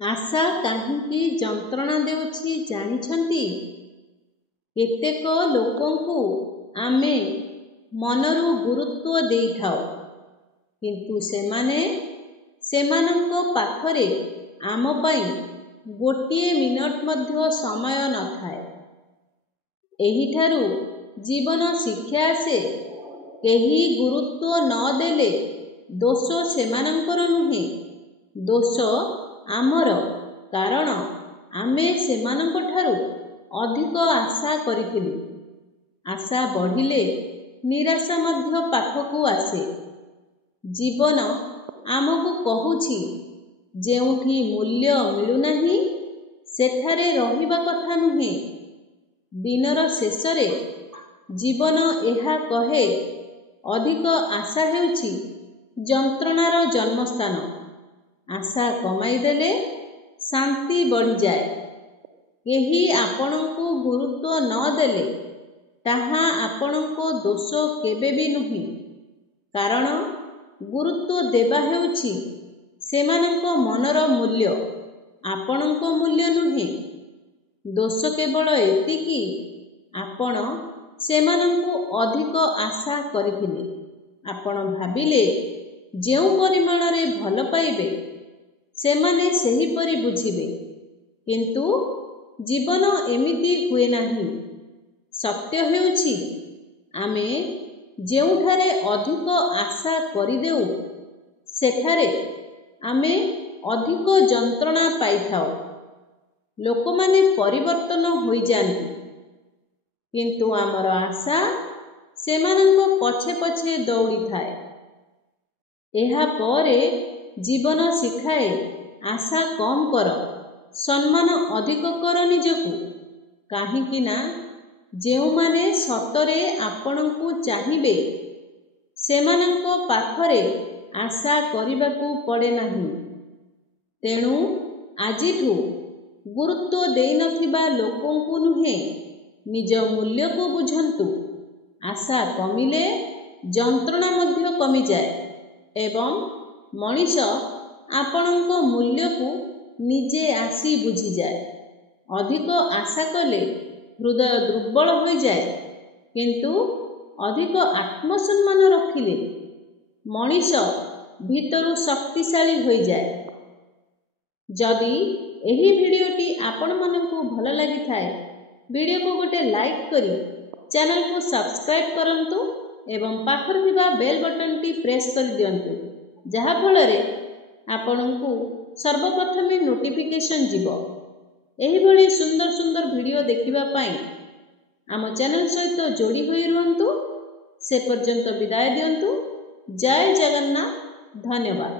आशा काहींकी जंत्रणा देउछि जानिछंती? केतेक लोकंकु आमे मनरु गुरुत्व देइथाउ, किंतु सेमाने सेमानंको पाखरे आम पई गोटिए मिनट मध्य समय न थाए। एहिठारु जीवन शिक्षा आसे, केही गुरुत्व न देले दोष सेमानंकर नुहे, दोष आमर, कारण आमे सेमानंकठारु अधिक आशा करिथिलु। आशा बढ़िले निराशा मध्य पाखकु आसे। जीवन आमकु कहुछि, जेउठी मूल्य मिलुनाही सेठारे रहिबा कथा नुहे। दिनर शेषरे जीवन एहा कहे, अधिक आशा हेउछि जंत्रणार जन्मस्थान। आशा कमाई देले शांति बढ़ी जाए। केही आपणंकु गुरुत्व न देले ताहा आपणंको दोष केबे भी नुहे, कारण गुरुत्व देबा हेउछि सेमानंको मनर मूल्य, आपणंको मूल्य नुहे। दोष केवल एतिकी, आपण सेमानंकु अधिक आशा करिथिले। आपण भाबिले जेउ परिमाणरे भल पाइबे सेमाने सेही परि बुझिबे, किंतु जीवन एमिति हुए नाही। सत्य हेउछि, आमे जेउठारे अधिक आशा करिदेउ सेठारे आमे अधिक जंत्रणा पाइथाउ। लोकमाने परिवर्तन होई जांती, किंतु आमर आशा सेमानंको पछे पछे दौड़ी थाए। एहा परे जीवन शिखाए, आशा कम कर, सम्मान अधिक कर निजकु। काहींकि ना जेउमाने सतरे आपणंकु चाहिबे सेमानंको पाखरे आशा करिबाकु पड़े नाही। तेणु आजिठु गुरुत्व देई नथिबा लोकंकु नुहे, निज मूल्यकु बुझंतु। आशा कमिले जंत्रणा मध्य कमी जाए एवं मनीष आपणंको मूल्यकु निजे आसी बुझी जाए। अधिक आशा कले हृदय दुर्बल हो जाए, किंतु अधिक आत्मसम्मान रखिले मनीष भितरु शक्तिशाली हो जाए। जदि एही वीडियोटी आपण मानकु भल लागि थाए, वीडियो को गोटे लाइक करी चैनल को सब्सक्राइब करंतु एवं पाखर थिबा बेल बटन टी प्रेस कर दियंतु, जहा फलरे आपनकु सर्वप्रथमे नोटिफिकेशन जीवो। एही भली सुंदर सुंदर वीडियो देखिबा पाई आम चैनल सहित जोड़ी होई रुहंतु। से पर्यंत विदाय दियंतु। जय जगन्नाथ। धन्यवाद।